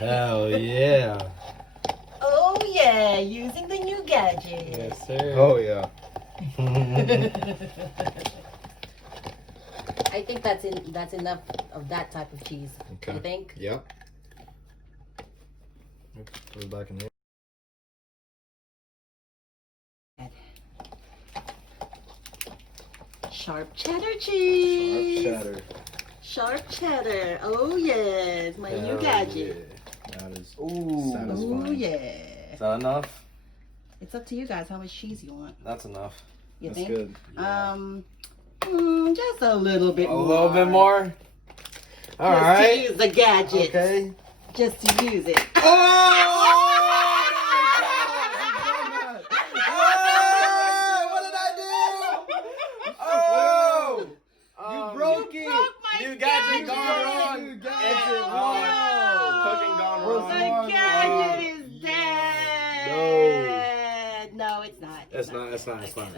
Hell yeah. Oh yeah, using the new gadget. Yes, sir. Oh yeah. I think that's enough of that type of cheese. Okay. You think? Yep. Put it back in here. Sharp cheddar cheese. Sharp cheddar. Sharp cheddar. Oh yes, my new gadget. Yeah. That is Ooh. Oh yeah. Is that enough? It's up to you guys how much cheese you want. That's enough. You That's think? good. Yeah. Just a little bit A more. little bit more? All Just right. to use the gadget. Okay. Just to use it. What did I do? Oh! You broke it. You gadget gone wrong. You Exit gadget wrong. No. Cooking gone Where's wrong. The gadget is dead. No, it's not. It's not.